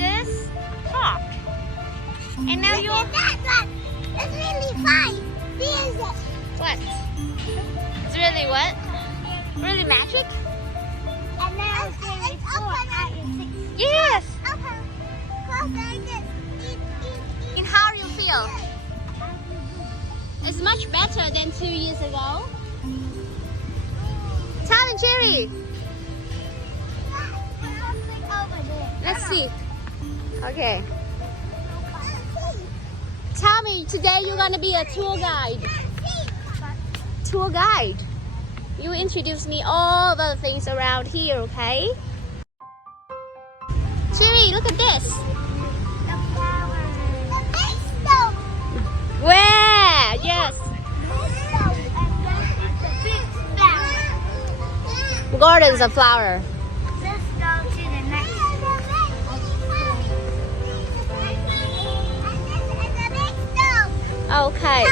this park. And now you're... It's really fun. What? It's really what? Really magic? And now it's really open. Yes! Open. Close like this. And how do you feel? It's much better than 2 years ago. Tom and Jerry, let's see. Okay. Tell me, today you're gonna be a tour guide. Tour guide. You introduce me all the things around here, okay? Jerry, look at this. Where? Yes. Gardens of flower. Let's go to the next one. Okay.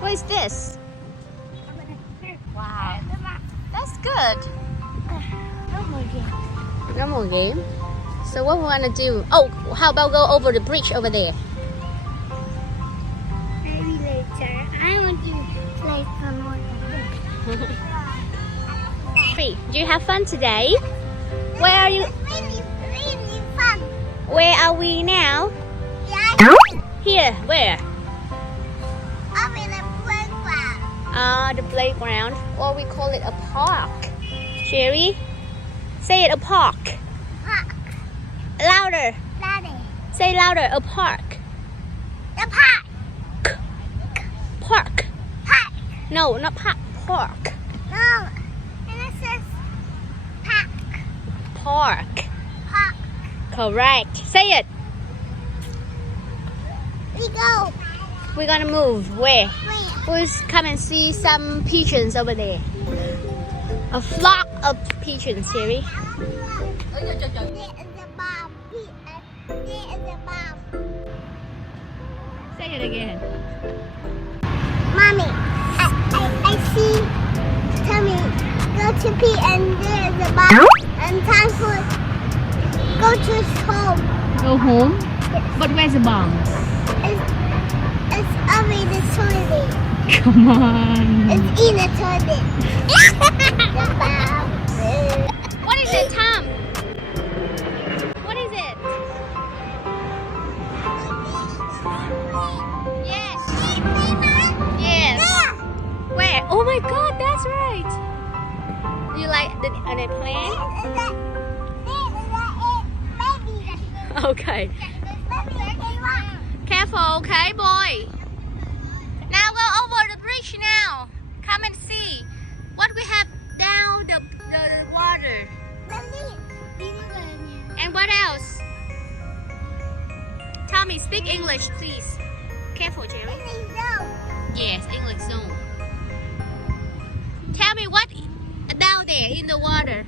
What is this? Wow. That's good. No more game. So what we want to do? Oh, how about go over the bridge over there? Maybe later. I want to play some more. Hey, do you have fun today? Where are you? It's really fun. Where are we now? Yeah. Here. Where? I'm in a playground. The playground. Or we call it a park. Jerry, say it, a park. Park. Louder. Daddy. Say louder, a park. The park. Park. Park. No, not park. Park. No. And it says park. Park. Park. Correct. Say it. We go. We're gonna move. Where? Where? We'll come and see some pigeons over there. A flock of pigeons, Jerry. There is a bomb. There is a bomb. Say it again. Mommy, I see. Tell me, go to pee and there is a bomb. And time for go to home. Go home? But where's the bomb? It's over in the toilet. Come on. It's in the toilet. The bomb. What is it, Tom? What is it? Yes. Yes. Where? Oh my God, that's right. You like an airplane? Okay. Careful, okay, boy. Now go over the bridge now. Come and see what we have down the water. And what else? Tell me, speak English, please. Careful, Jerry. Yes, English zone. Tell me what down there in the water.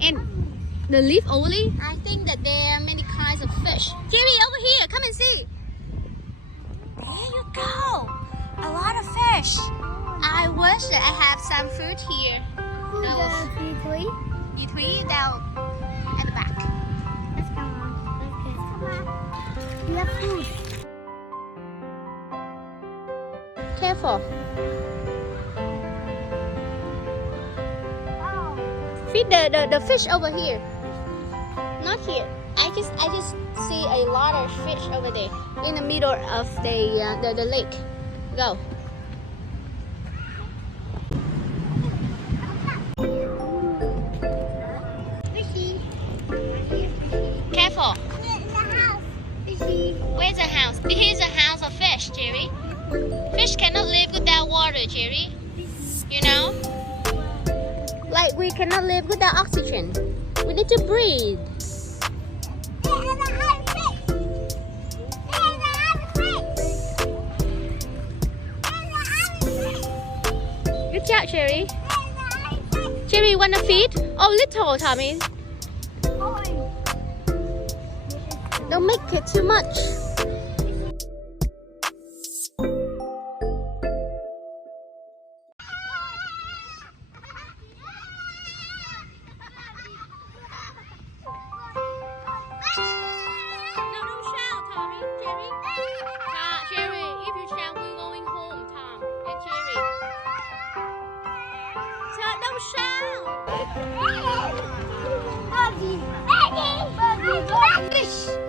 And the leaf only? I think that there are many kinds of fish. Jerry, over here, come and see. There you go. A lot of fish. I wish that I have some fruit here. Those down at the back. Let's go on. We have food. Careful. Oh. Feed the fish over here. Not here. I just see a lot of fish over there in the middle of the lake. Go. Fishy. Careful. Here's the house. Fishy. Where's the house? Here's a house of fish, Jerry. Fish cannot live without water, Jerry. You know? Like we cannot live without oxygen. We need to breathe. Good job, Cherry. Cherry, wanna feed? Oh, little, Tommy. Don't make it too much. sao? Fish.